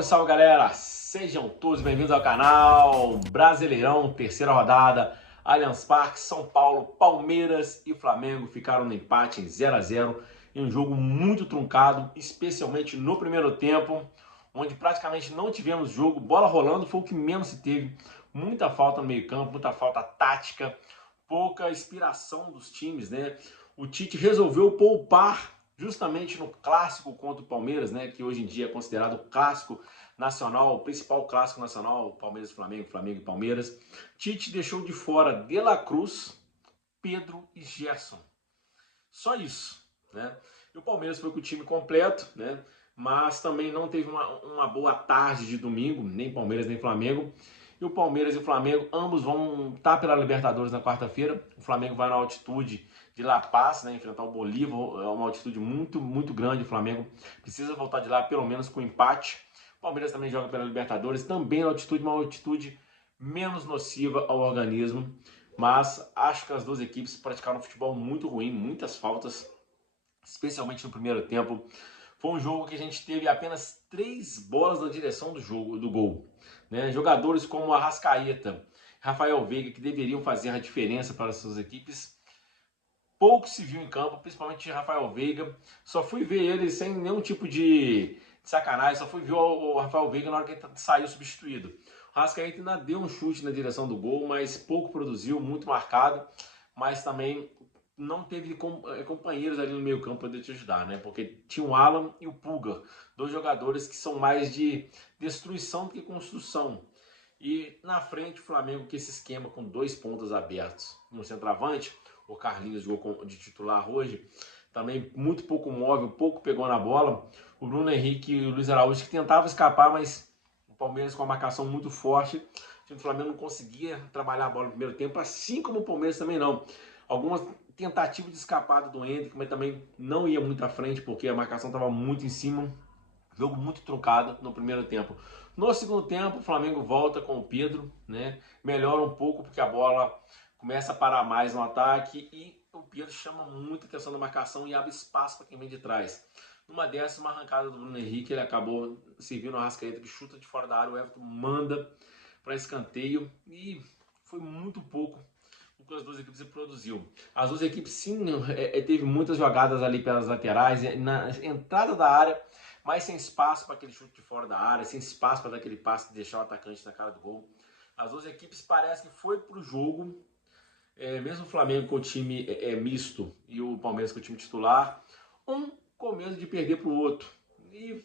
Salve, salve galera! Sejam todos bem-vindos ao canal Brasileirão, terceira rodada, Allianz Parque, São Paulo, Palmeiras e Flamengo ficaram no empate em 0 a 0 em um jogo muito truncado, especialmente no primeiro tempo, onde praticamente não tivemos jogo, bola rolando foi o que menos se teve, muita falta no meio campo, muita falta tática, pouca inspiração dos times, né? O Tite resolveu poupar justamente no clássico contra o Palmeiras, né, que hoje em dia é considerado o clássico nacional, o principal clássico nacional, Palmeiras e Flamengo, Flamengo e Palmeiras. Tite deixou de fora De La Cruz, Pedro e Gerson. Só isso, né? E o Palmeiras foi com o time completo, né? Mas também não teve uma boa tarde de domingo, nem Palmeiras nem Flamengo. E o Palmeiras e o Flamengo, ambos vão estar pela Libertadores na quarta-feira. O Flamengo vai na altitude de La Paz, né, enfrentar o Bolívar, é uma altitude muito grande. O Flamengo precisa voltar de lá pelo menos com empate. O Palmeiras também joga pela Libertadores, também na altitude, uma altitude menos nociva ao organismo. Mas acho que as duas equipes praticaram um futebol muito ruim, muitas faltas, especialmente no primeiro tempo. Foi um jogo que a gente teve apenas 3 bolas na direção do gol. Né? Jogadores como Arrascaeta, Rafael Veiga, que deveriam fazer a diferença para as suas equipes, pouco se viu em campo, principalmente Rafael Veiga. Só fui ver ele sem nenhum tipo de sacanagem, só fui ver o Rafael Veiga na hora que ele saiu substituído. O Arrascaeta ainda deu um chute na direção do gol, mas pouco produziu, muito marcado, mas também não teve companheiros ali no meio campo para poder te ajudar, né? Porque tinha o Alan e o Pulga, dois jogadores que são mais de destruição do que construção. E na frente o Flamengo com esse esquema com 2 pontas abertos. No centroavante, o Carlinhos jogou de titular hoje, também muito pouco móvel, pouco pegou na bola. O Bruno Henrique e o Luiz Araújo que tentavam escapar, mas o Palmeiras com a marcação muito forte. O time do Flamengo não conseguia trabalhar a bola no primeiro tempo, assim como o Palmeiras também não. Algumas tentativas de escapada do Hendrick, mas também não ia muito à frente, porque a marcação estava muito em cima. Jogo muito truncado no primeiro tempo. No segundo tempo, o Flamengo volta com o Pedro, né? Melhora um pouco porque a bola começa a parar mais no ataque e o Pedro chama muita atenção na marcação e abre espaço para quem vem de trás. Numa dessas, uma arrancada do Bruno Henrique, ele acabou servindo o Arrascaeta que chuta de fora da área, o Everton manda para escanteio e foi muito pouco o que as duas equipes produziu. As duas equipes sim teve muitas jogadas ali pelas laterais, na entrada da área, mas sem espaço para aquele chute de fora da área, sem espaço para dar aquele passe e deixar o atacante na cara do gol. As duas equipes parece que foi pro jogo, mesmo o Flamengo com o time misto e o Palmeiras com o time titular, um com medo de perder pro outro. E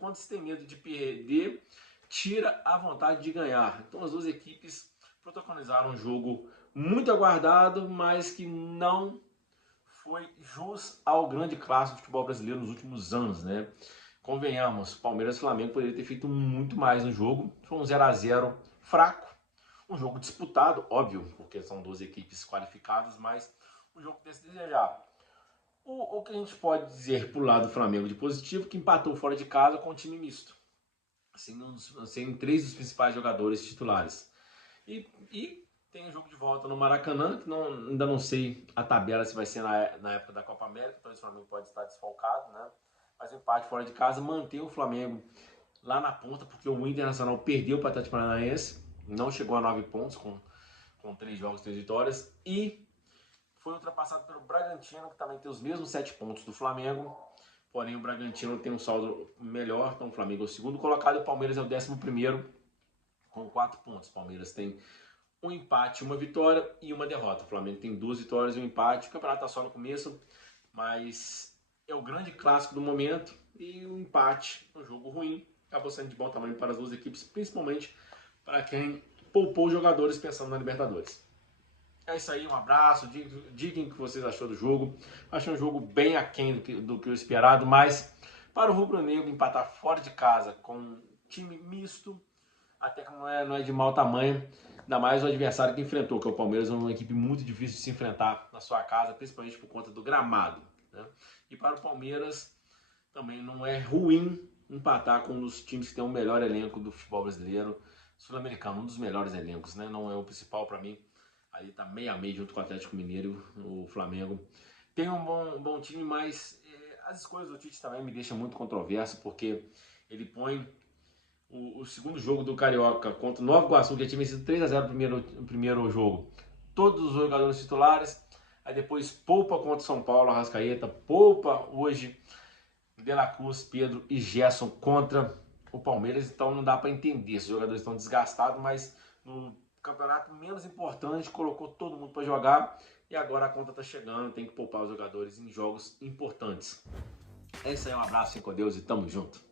quando se tem medo de perder, tira a vontade de ganhar. Então as duas equipes protagonizaram um jogo muito aguardado, mas que não foi jus ao grande clássico do futebol brasileiro nos últimos anos, né? Convenhamos, Palmeiras e Flamengo poderiam ter feito muito mais no jogo. Foi um 0 a 0 fraco, um jogo disputado, óbvio, porque são duas equipes qualificadas, mas um jogo que se desejar. O que a gente pode dizer pro lado do Flamengo de positivo, que empatou fora de casa com um time misto, sem 3 dos principais jogadores titulares. E tem o jogo de volta no Maracanã, que ainda não sei a tabela se vai ser na época da Copa América, então o Flamengo pode estar desfalcado, né? Mas o empate fora de casa mantém o Flamengo lá na ponta, porque o Internacional perdeu para o Atlético Paranaense, não chegou a 9 pontos com 3 jogos, 3 vitórias, e foi ultrapassado pelo Bragantino, que também tem os mesmos 7 pontos do Flamengo, porém o Bragantino tem um saldo melhor, então o Flamengo é o segundo colocado e o Palmeiras é o 11º com 4 pontos. O Palmeiras tem um empate, uma vitória e uma derrota. O Flamengo tem 2 vitórias e um empate. O campeonato está só no começo, mas é o grande clássico do momento e o empate, um jogo ruim, acabou sendo de bom tamanho para as duas equipes, principalmente para quem poupou os jogadores pensando na Libertadores. É isso aí, um abraço, digam o que vocês achou do jogo. Achei um jogo bem aquém do que o esperado, mas para o rubro-negro empatar fora de casa com um time misto, até que não é de mau tamanho, ainda mais o adversário que enfrentou, que é o Palmeiras, é uma equipe muito difícil de se enfrentar na sua casa, principalmente por conta do gramado, né? E para o Palmeiras também não é ruim empatar com um dos times que tem o melhor elenco do futebol brasileiro, sul-americano, um dos melhores elencos, né? Não é o principal para mim, ali tá meio a meio junto com o Atlético Mineiro, o Flamengo. Tem um bom time, mas as escolhas do Tite também me deixam muito controverso, porque ele põe o segundo jogo do Carioca contra o Nova Iguaçu, que já tinha vencido 3-0 no primeiro jogo. Todos os jogadores titulares. Aí depois poupa contra o São Paulo, Arrascaeta. Poupa hoje De La Cruz, Pedro e Gerson contra o Palmeiras. Então não dá para entender. Os jogadores estão desgastados, mas no campeonato menos importante colocou todo mundo para jogar. E agora a conta está chegando. Tem que poupar os jogadores em jogos importantes. É isso aí, um abraço, fiquem com Deus e tamo junto.